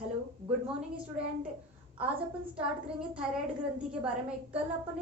Hello, good morning student. आज अपन start करेंगे thyroid ग्रंथि के बारे में। कल अपन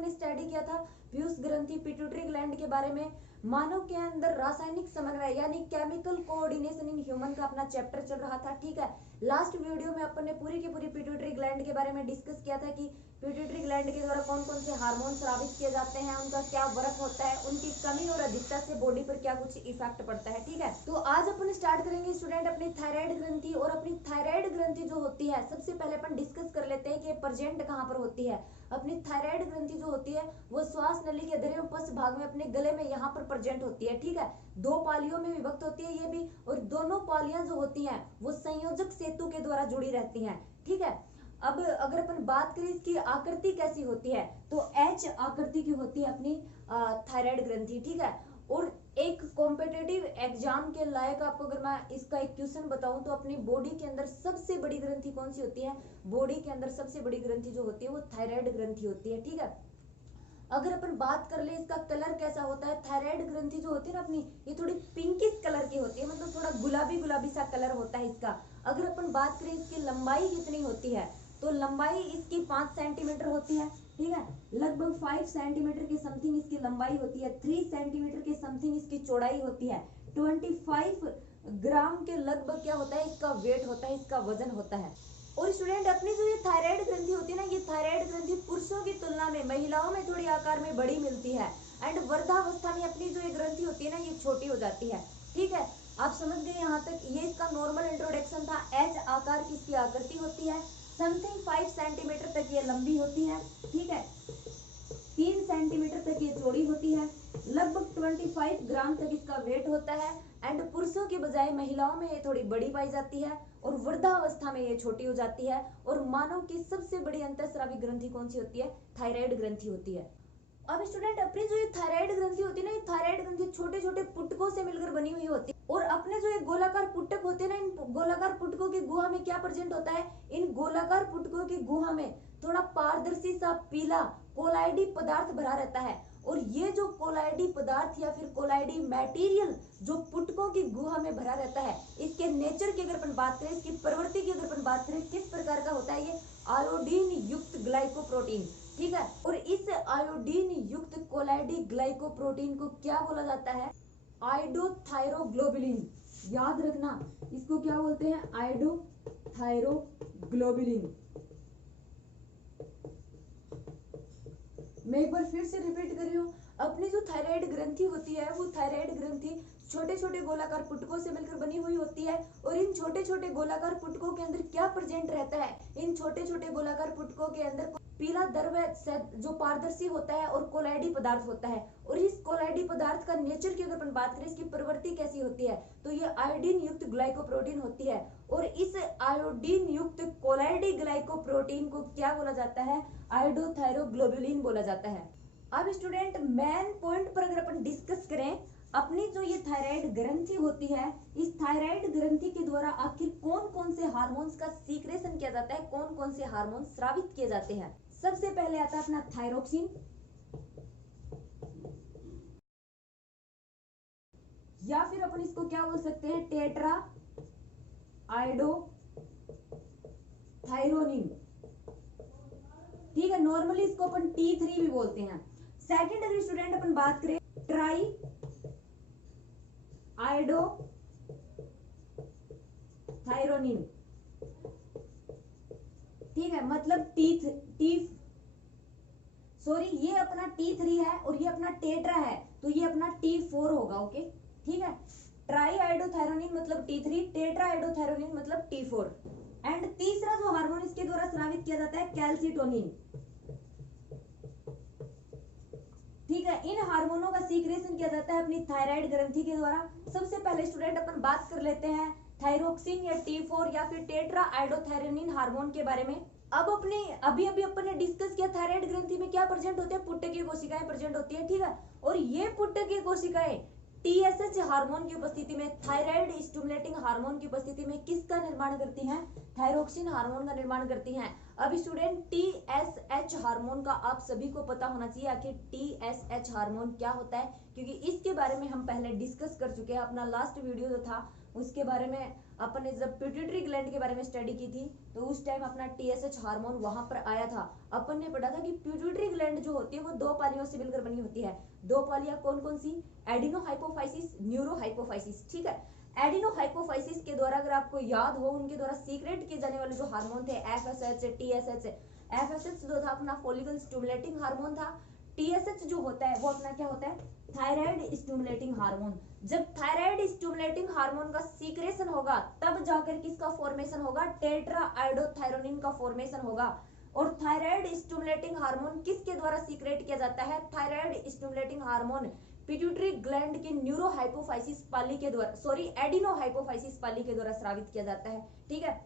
ने स्टडी किया था पीयूष ग्रंथि पिट्यूटरी ग्लैंड के बारे में। मानव के अंदर रासायनिक समन्वय यानी केमिकल कोऑर्डिनेशन इन ह्यूमन का अपना चैप्टर चल रहा था। ठीक है, लास्ट वीडियो में अपन ने पूरी की पूरी पिट्यूटरी ग्लैंड के बारे में डिस्कस किया था कि पिट्यूटरी ग्लैंड के द्वारा कौन कौन से हार्मोन स्रावित किए जाते हैं, उनका क्या वर्क होता है, उनकी कमी और अधिकता से बॉडी पर क्या कुछ इफेक्ट पड़ता है। ठीक है, तो आज अपन स्टार्ट करेंगे स्टूडेंट अपनी थायराइड ग्रंथि। और अपनी थायराइड ग्रंथि जो होती है, सबसे पहले अपन डिस्कस कर लेते हैं कि प्रेजेंट कहाँ पर होती है। अपनी थायराइड ग्रंथि जो होती है वो श्वास नली के दरे पश्च भाग में अपने गले में यहाँ पर प्रेजेंट होती है। ठीक है, दो पालियों में विभक्त होती है ये भी, और दोनों पालियां जो होती हैं वो संयोजक सेतु के द्वारा जुड़ी रहती हैं। ठीक है, अब अगर अपन बात करें इसकी आकृति कैसी होती है, तो एच आकृति की होती है अपनी थायराइड ग्रंथि। ठीक है, और एक कॉम्पिटिटिव एग्जाम के लायक आपको अगर मैं इसका एक क्वेश्चन बताऊं तो अपनी बॉडी के अंदर सबसे बड़ी ग्रंथि कौन सी होती है? बॉडी के अंदर सबसे बड़ी ग्रंथि जो होती है वो थायराइड ग्रंथि होती है। ठीक है, अगर अपन बात कर ले इसका कलर कैसा होता है, थायराइड ग्रंथि जो होती है ना अपनी, ये थोड़ी पिंकिश कलर की होती है, मतलब थोड़ा गुलाबी गुलाबी सा कलर होता है इसका। अगर अपन बात करें इसकी लंबाई कितनी होती है, तो लंबाई इसकी 5 सेंटीमीटर होती है। ठीक है, लगभग 5 सेंटीमीटर की समथिंग इसकी लंबाई होती है, 3 सेंटीमीटर की समथिंग इसकी चौड़ाई होती है, 25 ग्राम के लगभग क्या होता है इसका वेट होता है, इसका वजन होता है। और स्टूडेंट अपनी जो ये थायराइड ग्रंथि होती है ना, ये थायराइड ग्रंथि पुरुषों की तुलना में महिलाओं में थोड़ी आकार में बड़ी मिलती है, एंड वृद्धावस्था में अपनी जो ये ग्रंथि होती है ना ये छोटी हो जाती है। ठीक है, आप समझ गए यहाँ तक? ये इसका नॉर्मल इंट्रोडक्शन था। एच आकार की इसकी आकृति होती है, समथिंग 5 सेंटीमीटर तक ये लंबी होती है। ठीक है, 3 सेंटीमीटर तक ये चौड़ी होती है, लगभग 25 ग्राम तक इसका वेट होता है, एंड पुरुषों की बजाय महिलाओं में ये थोड़ी बड़ी पाई जाती है, और वृद्धावस्था में ये छोटी हो जाती है। और मानव की सबसे बड़ी अंतःस्रावी ग्रंथि कौन सी होती है? थायराइड ग्रंथि होती है। अब स्टूडेंट अपनी जो ये थायराइड ग्रंथि होती है ना, ये थायराइड ग्रंथि छोटे छोटे पुटकों से मिलकर बनी हुई होती है। और अपने जो ये गोलाकार पुटक होते हैं ना, इन गोलाकार पुटकों की गुहा में क्या प्रेजेंट होता है? इन गोलाकार पुटकों की गुहा में थोड़ा पारदर्शी सा पीला कोलाइडी पदार्थ भरा रहता है। और ये जो कोलाइडी पदार्थ या फिर कोलाइडी मटेरियल जो पुटकों की गुहा में भरा रहता है, इसके नेचर की अगर अपन बात करें, इसकी प्रवृत्ति की अगर अपन बात करें, किस प्रकार का होता है? ये आयोडीन युक्त ग्लाइकोप्रोटीन। ठीक है, और इस आयोडीन युक्त कोलाइडी ग्लाइकोप्रोटीन को क्या बोला जाता है? आइडोथायरोग्लोबुलिन। याद रखना, इसको क्या बोलते हैं? आइडोथायरोग्लोबुलिन। मैं एक बार फिर से रिपीट कर रही हूँ, अपनी जो थायराइड ग्रंथि होती है वो थायराइड ग्रंथि छोटे छोटे गोलाकार पुटकों से मिलकर बनी हुई होती है। और इन छोटे छोटे गोलाकार पुटकों के अंदर क्या प्रेजेंट रहता है? इन छोटे छोटे गोलाकार पुटकों के अंदर पीला द्रव्य जो पारदर्शी होता है और कोलाइडी पदार्थ होता है। और इस कोलाइडी पदार्थ का नेचर की अगर अपन बात करें, इसकी प्रवृत्ति कैसी होती है, तो ये आयोडीन युक्त ग्लाइकोप्रोटीन होती है। और इस आयोडीन युक्त कोलाइडी ग्लाइकोप्रोटीन को क्या बोला जाता है? आइडोथायरोग्लोबुलिन बोला जाता है। अब स्टूडेंट मेन पॉइंट पर अगर अपन डिस्कस करें, अपनी जो ये थायराइड ग्रंथि होती है, इस थायराइड ग्रंथि के द्वारा आखिर कौन कौन से हार्मोन्स का सीक्रेशन किया जाता है, कौन कौन से हार्मोन स्रावित किए जाते हैं? सबसे पहले आता है अपना थायरोक्सिन, या फिर अपन इसको क्या बोल सकते हैं? Tetra आइडो thyronine. ठीक है, नॉर्मली इसको अपन T3 भी बोलते हैं। सेकंड अगर स्टूडेंट अपन बात करें, ट्राई आइडो थायरोनिन। ठीक है, मतलब सॉरी, ये अपना T3 है और ये अपना टेट्रा है, तो ये अपना T4 होगा। ओके, ठीक है, ट्राई आइडोथायरोनिन मतलब T3, टेट्रा आइडोथायरोनिन मतलब T4। एंड तीसरा जो हार्मोन इसके द्वारा स्रावित किया जाता है, कैल्सिटोनिन। ठीक है, इन हार्मोनों का सीक्रेशन किया जाता है अपनी थायराइड ग्रंथि के द्वारा। सबसे पहले स्टूडेंट अपन बात कर लेते हैं थायरोक्सिन या T4 या फिर टेट्रा आइडोथायरोनिन हार्मोन के बारे में। अब अपने अभी अभी अपन ने डिस्कस किया थायराइड ग्रंथि में क्या प्रेजेंट होते हैं? पुट्टे की कोशिकाएं प्रेजेंट होती है। ठीक है, और ये पुट्टे की कोशिकाएं TSH हार्मोन की उपस्थिति में, थायराइड स्टिमुलेटिंग हार्मोन की उपस्थिति में किसका निर्माण करती हैं? थायरोक्सिन हार्मोन का निर्माण करती हैं। अब स्टूडेंट टीएसएच हार्मोन का आप सभी को पता होना चाहिए आखिर टीएसएच हार्मोन क्या होता है, क्योंकि इसके बारे में हम पहले डिस्कस कर चुके हैं। अपना लास्ट वीडियो जो था उसके बारे में अपन ने जब पिट्यूटरी ग्लैंड के बारे में स्टडी की थी तो उस टाइम अपना टीएसएच हार्मोन वहां पर आया था। अपन ने पढ़ा था कि पिट्यूटरी ग्लैंड जो होती है वो दो पालियों से मिलकर बनी होती है। दो पालियां कौन कौन सी? एडिनोहाइपोफाइसिस, न्यूरोहाइपोफाइसिस। ठीक है, एडिनोहाइपोफाइसिस के द्वारा अगर आपको याद हो उनके द्वारा सीक्रेट किए जाने वाले जो हार्मोन थे एफएसएच, टीएसएच। एफएसएच जो था अपना फॉलिकल स्टिमुलेटिंग हार्मोन था। टीएसएच जो होता है वो अपना क्या होता है? Thyroid stimulating hormone. जब थायराइड स्टिमुलेटिंग हार्मोन का सीक्रेशन होगा तब जाकर किसका फॉर्मेशन होगा? टेट्रा आयोडोथायरोनिन का फॉर्मेशन होगा। और थायराइड स्टिमुलेटिंग हार्मोन किसके द्वारा सीक्रेट किया जाता है? Thyroid stimulating hormone pituitary gland की न्यूरोहाइपोफाइसिस पाली के द्वारा, सॉरी एडिनोहाइपोफाइसिस पाली के द्वारा स्रावित किया जाता है। ठीक है,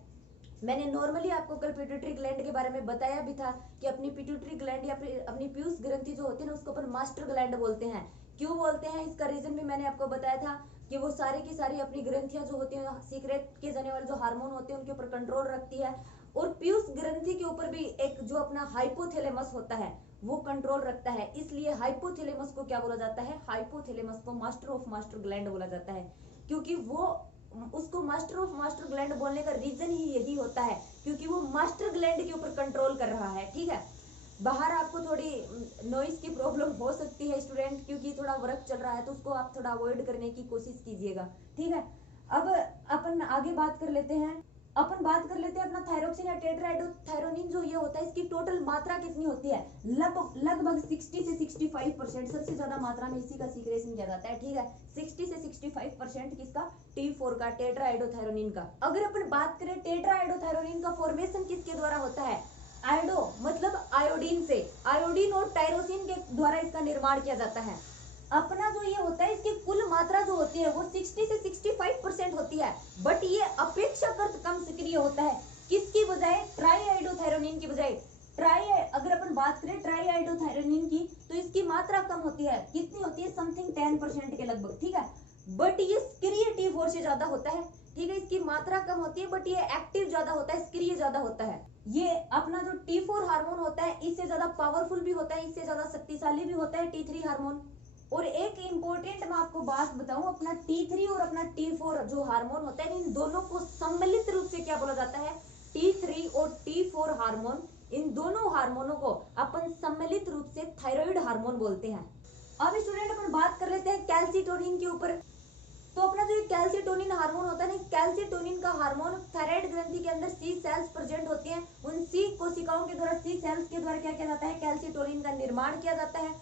मैंने नॉर्मली आपको कल पिट्यूटरी ग्लैंड के बारे में बताया भी था कि अपनी पिट्यूटरी ग्लैंड या अपनी पीयूष ग्रंथि जो होती है ना उसको अपन मास्टर ग्लैंड बोलते हैं। क्यों बोलते हैं इसका रीजन भी मैंने आपको बताया था कि वो सारी की सारी अपनी ग्रंथियां जो होती हैं सीक्रेट किए जाने वाले जो हार्मोन होते हैं उनके ऊपर कंट्रोल रखती है। और पीयूष ग्रंथि के ऊपर भी एक जो अपना हाइपोथैलेमस होता है वो कंट्रोल रखता है। इसलिए हाइपोथैलेमस को क्या बोला जाता है? हाइपोथैलेमस को मास्टर ऑफ मास्टर ग्लैंड बोला जाता है, क्योंकि वो उसको मास्टर ऑफ मास्टर ग्लैंड बोलने का रीजन ही यही होता है क्योंकि वो मास्टर ग्लैंड के ऊपर कंट्रोल कर रहा है। ठीक है, बाहर आपको थोड़ी नॉइस की प्रॉब्लम हो सकती है स्टूडेंट, क्योंकि थोड़ा वर्क चल रहा है तो उसको आप थोड़ा अवॉइड करने की कोशिश कीजिएगा। ठीक है, अब अपन आगे बात कर लेते हैं। अपना थायरोक्सिन या टेट्राहाइड्रोथायरोनिन जो ये होता है इसकी टोटल मात्रा कितनी होती है? लगभग 60 से 65%। सबसे ज्यादा मात्रा में इसी का सीक्रेशन किया जाता है। ठीक है, 60 से 65% किसका? T4 का, टेट्राहाइड्रोथायरोनिन का। अगर अपन बात करें टेट्राहाइड्रोथायरोनिन का फॉर्मेशन किसके द्वारा होता है? आयोडो मतलब आयोडीन से, आयोडीन और टायरोसिन के द्वारा इसका निर्माण किया जाता है। अपना जो ये होता है इसकी कुल मात्रा जो होती है वो 60 से 65% होती है, बट ये अपेक्षाकृत कम सक्रिय होता है। किसकी बजाय? ट्राईआयोडोथायरोनिन की बजाय। अगर अपन बात करें ट्राईआयोडोथायरोनिन की तो इसकी मात्रा कम होती है। कितनी होती है? समथिंग 10% के लगभग। ठीक है, बट ये सक्रिय T4 से ज्यादा होता है। ठीक है, इसकी मात्रा कम होती है बट ये एक्टिव ज्यादा होता है, सक्रिय ज्यादा होता है। ये अपना जो T4 हार्मोन होता है इससे ज्यादा पावरफुल भी होता है, इससे ज्यादा शक्तिशाली भी होता है T3 हार्मोन। और एक इंपॉर्टेंट मैं आपको बात बताऊं, अपना T3 और अपना T4 जो हार्मोन होता है इन दोनों को सम्मिलित रूप से क्या बोला जाता है? T3 और T4 हार्मोन, इन दोनों हार्मोनों को अपन सम्मिलित रूप से थायराइड हार्मोन बोलते हैं। अब स्टूडेंट अपन बात कर लेते हैं कैल्सिटोनिन के ऊपर। तो अपना जो कैल्सिटोनिन हार्मोन होता है ना, कैल्सिटोनिन का हार्मोन थायराइड ग्रंथि के अंदर सी सेल्स प्रेजेंट होती हैं। उन सी कोशिकाओं के द्वारा, सी सेल्स के द्वारा क्या किया जाता है? कैल्सिटोनिन का निर्माण किया जाता है।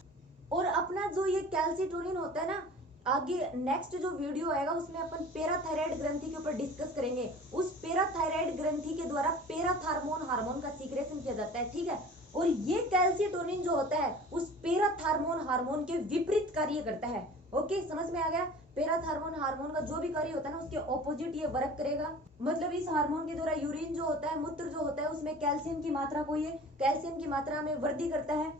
और अपना जो ये कैल्सिटोनिन होता है ना, आगे नेक्स्ट जो वीडियो आएगा उसमें अपन पैराथायराइड ग्रंथि के ऊपर डिस्कस करेंगे। उस पैराथायराइड ग्रंथि के द्वारा पैराथार्मोन हार्मोन का सीक्रेशन किया जाता है। ठीक है, और ये कैल्सिटोनिन जो होता है उस पैराथार्मोन हार्मोन के विपरीत कार्य करता है। ओके, समझ में आ गया? पैराथार्मोन हार्मोन का जो भी कार्य होता है ना उसके ऑपोजिट ये वर्क करेगा। मतलब इस हार्मोन के द्वारा यूरिन जो होता है, मूत्र जो होता है उसमें कैल्शियम की मात्रा को, ये कैल्शियम की मात्रा में वृद्धि करता है।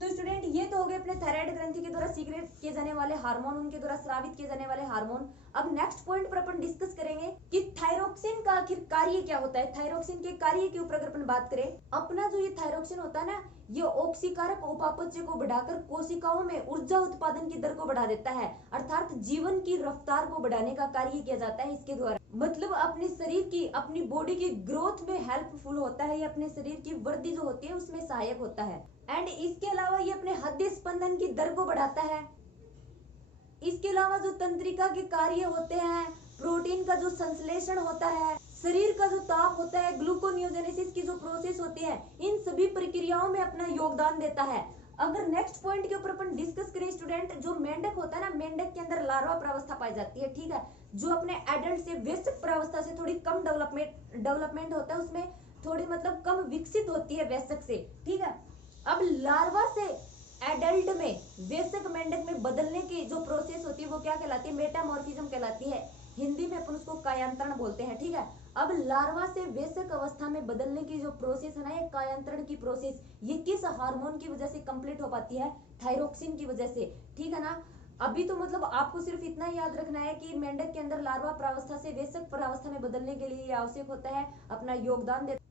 तो स्टूडेंट ये तो हो गए अपने थायराइड ग्रंथि के द्वारा सीक्रेट किए जाने वाले हार्मोन, उनके द्वारा स्रावित किए जाने वाले हार्मोन। अब नेक्स्ट पॉइंट पर अपन डिस्कस करेंगे कि थायरोक्सिन का आखिर कार्य क्या होता है। थायरोक्सिन के कार्य के ऊपर अगर अपन बात करें, अपना जो ये थायरोक्सिन होता है ना, ये ऑक्सीकारक उपापचय को बढ़ाकर कोशिकाओं में ऊर्जा उत्पादन की दर को बढ़ा देता है, अर्थात जीवन की रफ्तार को बढ़ाने का कार्य किया जाता है इसके द्वारा। मतलब अपने शरीर की, अपनी बॉडी की ग्रोथ में हेल्पफुल होता है, ये अपने शरीर की वृद्धि जो होती है उसमें सहायक होता है। एंड इसके अलावा ये अपने हृदय स्पंदन की दर को बढ़ाता है। इसके अलावा जो तंत्रिका के कार्य होते हैं, प्रोटीन का जो संश्लेषण होता है, शरीर का जो ताप होता है, ग्लूकोनियोजेनेसिस की जो प्रोसेस होती है, इन सभी प्रक्रियाओं में अपना योगदान देता है। अगर नेक्स्ट पॉइंट के ऊपर अपन डिस्कस करें स्टूडेंट, जो मेंढक होता है ना, मेंढक के अंदर लार्वा प्रावस्था पाई जाती है। ठीक है, जो अपने एडल्ट से वयस्क प्रावस्था से थोड़ी कम डेवलपमेंट होता है, उसमें थोड़ी मतलब कम विकसित होती है वयस्क से। ठीक है, अब लार्वा से एडल्ट में, वयस्क मेंढक में बदलने की जो प्रोसेस होती है वो क्या कहलाती है? मेटामॉर्फिज्म कहलाती है। हिंदी में अपन उसको कायांतरण बोलते हैं। ठीक है, अब लार्वा से वयस्क अवस्था में बदलने की जो प्रोसेस है ना, ये कायांतरण की प्रोसेस, ये किस हार्मोन की वजह से कंप्लीट हो पाती है? थायरोक्सिन की वजह से। ठीक है ना, अभी तो मतलब आपको सिर्फ इतना ही याद रखना है कि मेंढक के अंदर लार्वा प्रावस्था से वयस्क प्रावस्था में बदलने के लिए आवश्यक होता है, अपना योगदान देता है।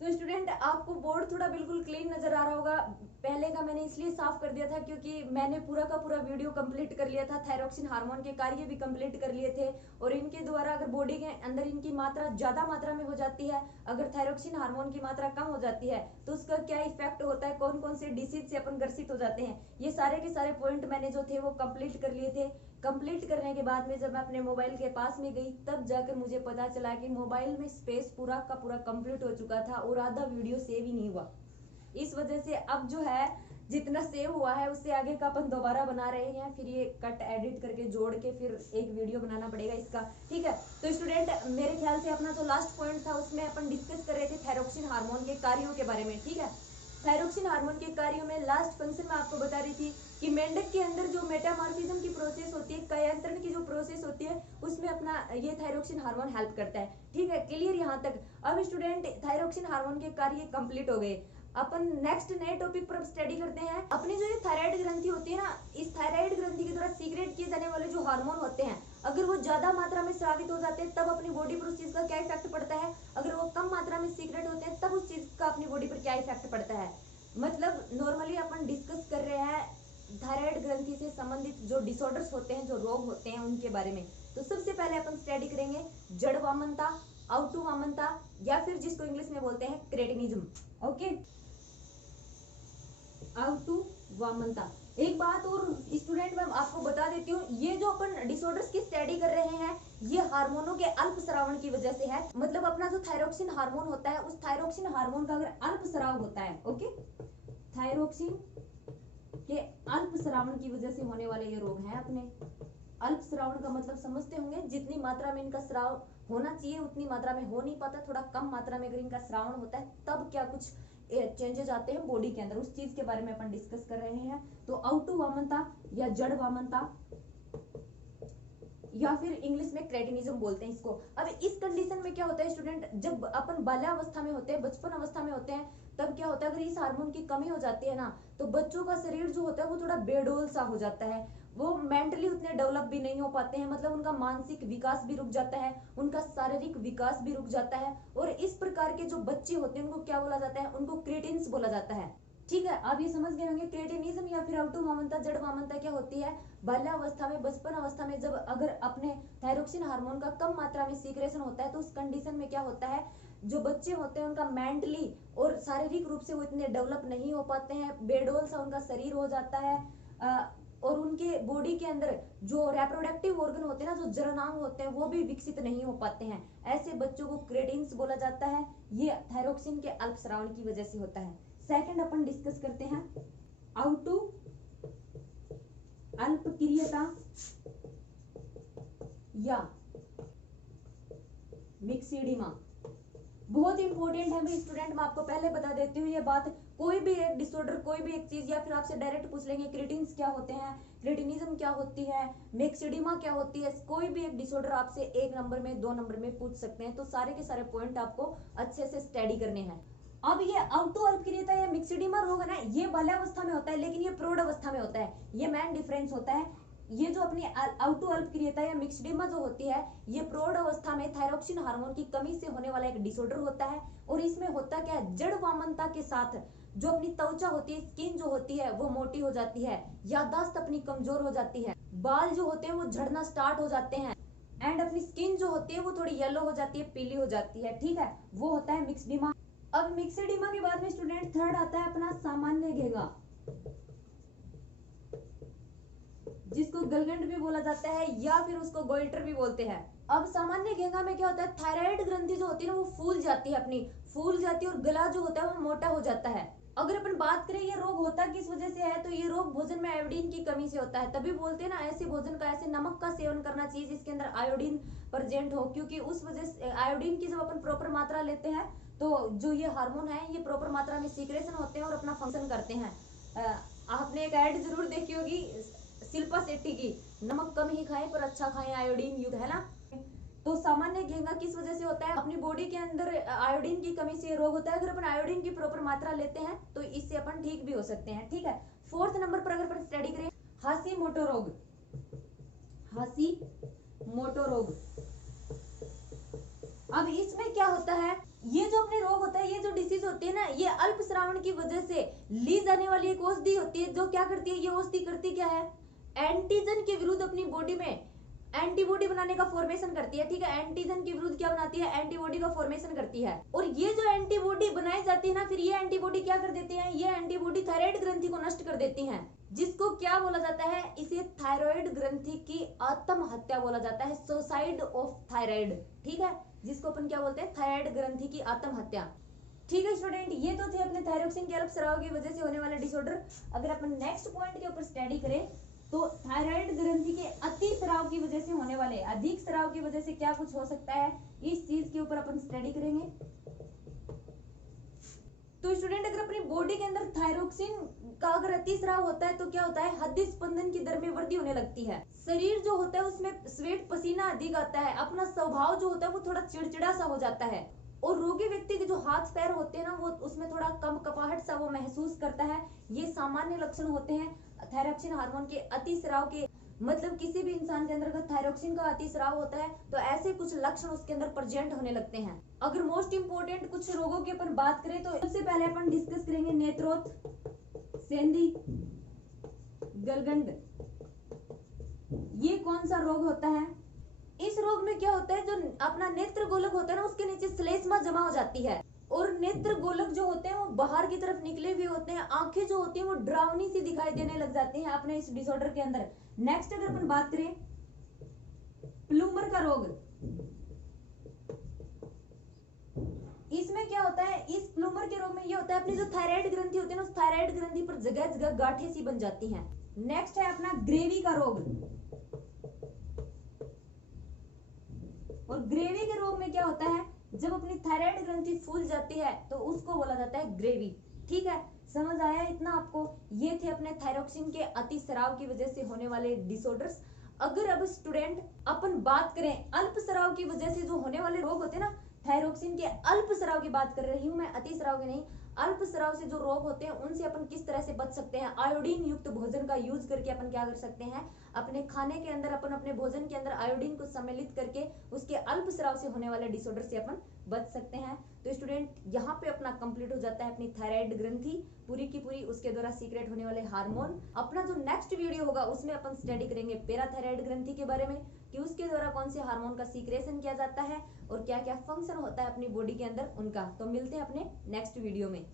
तो स्टूडेंट आपको बोर्ड थोड़ा बिल्कुल क्लीन नजर आ रहा होगा। पहले का मैंने इसलिए साफ कर दिया था क्योंकि मैंने पूरा का पूरा वीडियो कंप्लीट कर लिया था, थायरोक्सिन हार्मोन के कार्य भी कंप्लीट कर लिए थे, और इनके द्वारा अगर बॉडी के अंदर इनकी मात्रा ज्यादा मात्रा में हो जाती है, अगर थायरोक्सिन हार्मोन की मात्रा कम हो जाती है तो उसका क्या इफेक्ट होता है, कौन कौन से डिसीज से अपन ग्रसित हो जाते हैं, ये सारे के सारे पॉइंट मैंने जो थे वो कंप्लीट कर लिए थे। कंप्लीट करने के बाद में जब मैं अपने मोबाइल के पास में गई तब जाकर मुझे पता चला कि मोबाइल में स्पेस पूरा का पूरा कंप्लीट हो चुका था और आधा वीडियो सेव ही नहीं हुआ। इस वजह से अब जो है जितना सेव हुआ है उससे आगे का अपन दोबारा बना रहे हैं, फिर ये कट एडिट करके जोड़ के फिर एक वीडियो बनाना पड़ेगा इसका, ठीक है। तो स्टूडेंट मेरे ख्याल से अपना जो लास्ट पॉइंट था उसमें अपन डिस्कस कर रहे थे थायरोक्सिन हार्मोन के कार्यों के बारे में, ठीक है। थायरोक्सिन हार्मोन के कार्यों में लास्ट फंक्शन में आपको बता रही थी कि मेंढक के अंदर जो मेटामॉर्फिज्म की प्रोसेस होती है, कायांतरण की जो प्रोसेस होती है, उसमें अपना ये थायरोक्सिन हार्मोन हेल्प करता है, ठीक है। क्लियर यहाँ तक। अब स्टूडेंट थायरोक्सिन हार्मोन के कार्य कंप्लीट हो गए, अपन नेक्स्ट नए टॉपिक पर स्टडी करते हैं। अपनी जो ये थायराइड ग्रंथि होती है ना, इस थायराइड ग्रंथि के द्वारा सीक्रेट किए जाने वाले जो हार्मोन होते हैं, अगर वो ज्यादा मात्रा में स्रावित हो जाते हैं तब अपनी बॉडी पर उस चीज का क्या इफेक्ट पड़ता है, अगर वो कम मात्रा में सीक्रेट होते हैं तब उस चीज का अपनी बॉडी पर क्या इफेक्ट पड़ता है। मतलब नॉर्मली अपन डिस्कस कर रहे हैं थायराइड ग्रंथि से संबंधित जो डिसऑर्डर्स होते हैं, जो रोग होते हैं, उनके बारे में। तो सबसे पहले अपन स्टडी करेंगे जड़ वामनता, आउटू वामनता, या फिर जिसको इंग्लिश में बोलते हैं क्रेटिनिज्म, ओके। आउटू वामनता। एक बात और स्टूडेंट मैं आपको बता देती हूँ, ये जो अपन डिसऑर्डर्स की स्टडी कर रहे हैं ये हार्मोनों के अल्प स्रावण की वजह से है। मतलब अपना जो थायरोक्सिन हार्मोन होता है उस थायरोक्सिन हार्मोन का अगर अल्प स्राव होता है, ओके, थायरोक्सिन के अल्प स्रावण की वजह से होने वाले ये रोग हैं अपने। अल्प स्रावण का मतलब समझते होंगे, जितनी मात्रा में इनका स्राव होना चाहिए उतनी मात्रा में हो नहीं पाता, थोड़ा कम मात्रा में अगर इनका स्रावण होता है तब क्या कुछ चेंजेस आते हैं बॉडी के अंदर, उस चीज के बारे में अपन डिस्कस कर रहे हैं। तो आउटू वामनता या जड़ वामनता, या फिर इंग्लिश में क्रेटिनिज्म बोलते हैं इसको। अब इस कंडीशन में क्या होता है स्टूडेंट, जब अपन बाल्यावस्था में होते हैं, बचपन अवस्था में होते हैं, तब क्या होता है अगर इस हार्मोन की कमी हो जाती है ना, तो बच्चों का शरीर जो होता है वो थोड़ा बेडोल सा हो जाता है, वो मेंटली उतने डेवलप भी नहीं हो पाते हैं, मतलब उनका मानसिक विकास भी रुक जाता है, उनका शारीरिक विकास भी रुक जाता है। और इस प्रकार के जो बच्चे होते हैं उनको क्या बोला जाता है, उनको क्रेटिन्स बोला जाता है, ठीक है। आप ये समझ गए होंगे क्रेटिनिज्म या फिर आउटू वामनता, जड़ वामनता क्या होती है। बाल्यावस्था में, बचपन अवस्था में जब अगर अपने थायरोक्सिन हार्मोन का कम मात्रा में सीक्रेशन होता है तो उस कंडीशन में क्या होता है, जो बच्चे होते हैं उनका मेंटली और शारीरिक रूप से वो इतने डेवलप नहीं हो पाते हैं, बेडोल सा उनका शरीर हो जाता है, और उनके बॉडी के अंदर जो रिप्रोडक्टिव ऑर्गन होते हैं ना, जो जननांग होते हैं, वो भी विकसित नहीं हो पाते हैं। ऐसे बच्चों को क्रेटिन्स बोला जाता है, ये थायरोक्सिन के अल्प स्रावण की वजह से होता है। सेकंड अपन डिस्कस करते हैं आउटू अल्पक्रियता या मिक्सिडिमा। बहुत इंपॉर्टेंट है भाई स्टूडेंट, मैं आपको पहले बता देती हूँ ये बात। कोई भी एक डिसऑर्डर, कोई भी एक चीज, या फिर आपसे डायरेक्ट पूछ लेंगे क्रेटिन्स क्या होते हैं, क्रेटिनिज्म क्या होती है, मिक्सिडिमा क्या होती है, कोई भी एक डिसऑर्डर आपसे 1 नंबर में 2 नंबर में पूछ सकते हैं। तो सारे के सारे पॉइंट आपको अच्छे से स्टडी करने हैं। अब ये आउटू अल्पक्रियता या मिक्सिडिमा रोग है ना, ये बाल्यावस्था में होता है लेकिन ये प्रौढ़ अवस्था में होता है, ये मेन डिफरेंस होता है। ये जो अपनी आउटू अल्पक्रियता या मिक्सिडिमा जो होती है, ये प्रौढ़ अवस्था में थायरोक्सिन हार्मोन की कमी से होने वाला एक डिसऑर्डर होता है। और इसमें होता क्या है, जड़ वामनता के साथ जो अपनी त्वचा होती है, स्किन जो होती है वो मोटी हो जाती है, याददाश्त अपनी कमजोर हो जाती है, बाल जो होते हैं वो झड़ना स्टार्ट हो जाते हैं, एंड अपनी स्किन जो होती है वो थोड़ी येलो हो जाती है, पीली हो जाती है, ठीक है, वो होता है मिक्सिडिमा। अब मिक्सिडिमा के बाद में स्टूडेंट थर्ड आता है अपना सामान्य घेंगा, जिसको गलगंड भी बोला जाता है या फिर उसको गोइटर भी बोलते हैं। अब सामान्य घेंगा में क्या होता है, थायराइड ग्रंथि जो होती है ना वो फूल जाती है, अपनी फूल जाती है और गला जो होता है वो मोटा हो जाता है। अगर अपन बात करें ये रोग होता किस वजह से है, तो ये रोग भोजन में आयोडीन की कमी से होता है। तभी बोलते हैं ना ऐसे भोजन का, ऐसे नमक का सेवन करना चाहिए जिसके अंदर आयोडीन प्रेजेंट हो, क्योंकि उस वजह से आयोडीन की जब अपन प्रॉपर मात्रा लेते हैं तो जो ये हार्मोन है ये प्रॉपर मात्रा में सीक्रेशन होते हैं और अपना फंक्शन करते हैं। आपने एक ऐड जरूर देखी होगी शिल्पा शेट्टी की, नमक कम ही खाएं पर अच्छा खाएं, आयोडीन युक्त, है ना। तो सामान्य घेंगा किस वजह से होता है, अपनी बॉडी के अंदर आयोडीन की कमी से रोग होता है। अगर अपन आयोडीन की प्रॉपर मात्रा लेते हैं तो इससे अपन ठीक भी हो सकते हैं, ठीक है। 4th नंबर पर अगर अपन स्टडी करें हाशिमोटो रोग, हाशिमोटो रोग। अब इसमें क्या होता है, ये जो अपने रोग होता है, ये जो डिसीज होती है ना, ये अल्प श्रावण की वजह से ली जाने वाली एक औषधि होती है, जो क्या करती है, ये औषधि करती क्या है, एंटीजन के विरुद्ध अपनी बॉडी में एंटीबॉडी बनाने का फॉर्मेशन करती है। ठीक है, एंटीजन के विरुद्ध क्या बनाती है, एंटीबॉडी का फॉर्मेशन करती है। और ये जो एंटीबॉडी बनाई जाती है ना, फिर ये एंटीबॉडी क्या कर देती है, ये एंटीबॉडी थायराइड ग्रंथि को नष्ट कर देती है, जिसको क्या बोला जाता है, इसे थायराइड ग्रंथि की आत्महत्या बोला जाता है, सुसाइड ऑफ थायराइड। ठीक है, जिसको अपन क्या बोलते हैं, थायराइड ग्रंथि की आत्महत्या। ठीक है स्टूडेंट, ये तो थे अपने थायरोक्सिन के अल्प स्राव की वजह से होने वाले डिसऑर्डर। अगर अपन नेक्स्ट पॉइंट के ऊपर स्टडी करें तो थायराइड ग्रंथि के अति स्राव की वजह से होने वाले, अधिक स्राव की वजह से क्या कुछ हो सकता है, इस चीज के ऊपर अपन स्टडी करेंगे। तो स्टूडेंट, अगर अपनी बॉडी के अंदर थायरोक्सिन का अगर अतिस्राव होता है तो क्या होता है, हृदय स्पंदन की दर में वृद्धि होने लगती है, शरीर जो होता है उसमें स्वेट पसीना अधिक आता है, अपना स्वभाव जो होता है वो थोड़ा चिड़चिड़ा सा हो जाता है, और रोगी व्यक्ति के जो हाथ पैर होते हैं ना, वो उसमें थोड़ा कम कपाहट सा वो महसूस करता है। ये सामान्य लक्षण होते हैं थायरोक्सिन हार्मोन के अतिस्राव के। मतलब किसी भी इंसान के अंदर अगर थायरोक्सिन का अतिस्राव होता है तो ऐसे कुछ लक्षण उसके अंदर प्रेजेंट होने लगते हैं। अगर मोस्ट इंपोर्टेंट कुछ रोगों की अपन बात करें तो सबसे पहले अपन डिस्कस करेंगे नेत्रोथ, सेंधी, गलगंड। ये कौन सा रोग होता है, इस रोग में क्या होता है, जो अपना नेत्र गोलक होता है ना, उसके नीचे श्लेष्मा जमा हो जाती है, और नेत्र गोलक जो होते हैं वो बाहर की तरफ निकले हुए होते हैं, आंखें जो होती हैं वो डरावनी सी दिखाई देने लग जाती हैं अपने इस डिसऑर्डर के अंदर। नेक्स्ट अगर अपन बात करें प्लूमर का रोग, इसमें क्या होता है, इस प्लूमर के रोग में ये होता है, अपनी जो थायराइड ग्रंथि होती है ना, उस थायराइड ग्रंथि पर जगह जगह गांठें सी बन जाती हैं। नेक्स्ट है अपना ग्रेवी का रोग, और ग्रेवी के रोग में क्या होता है, जब अपनी थायराइड ग्रंथि फूल जाती है तो उसको बोला जाता है ग्रेवी। ठीक है, समझ आया इतना आपको। ये थे अपने थायरोक्सिन के अतिस्राव की वजह से होने वाले डिसऑर्डर्स। अगर अब स्टूडेंट अपन बात करें अल्प स्राव की वजह से जो होने वाले रोग होते हैं ना, थायरोक्सिन के अल्प स्राव की बात कर रही हूं मैं, अतिस्राव की नहीं। अल्प स्राव से जो रोग होते हैं उनसे अपन किस तरह से बच सकते हैं, आयोडीन युक्त भोजन का यूज करके अपन क्या कर सकते हैं, अपने खाने के अंदर अपन अपने भोजन के अंदर आयोडीन को सम्मिलित करके उसके अल्प स्राव से होने वाले डिसऑर्डर से अपन बच सकते हैं। तो स्टूडेंट, यहाँ पे अपना कंप्लीट हो जाता है अपनी थायराइड ग्रंथि पूरी की पूरी, उसके द्वारा सीक्रेट होने वाले हार्मोन। अपना जो नेक्स्ट वीडियो होगा उसमें अपन स्टडी करेंगे पैराथायराइड ग्रंथि के बारे में, कि उसके द्वारा कौन से हार्मोन का सीक्रेशन किया जाता है और क्या क्या फंक्शन होता है अपनी बॉडी के अंदर उनका। तो मिलते हैं अपने नेक्स्ट वीडियो में।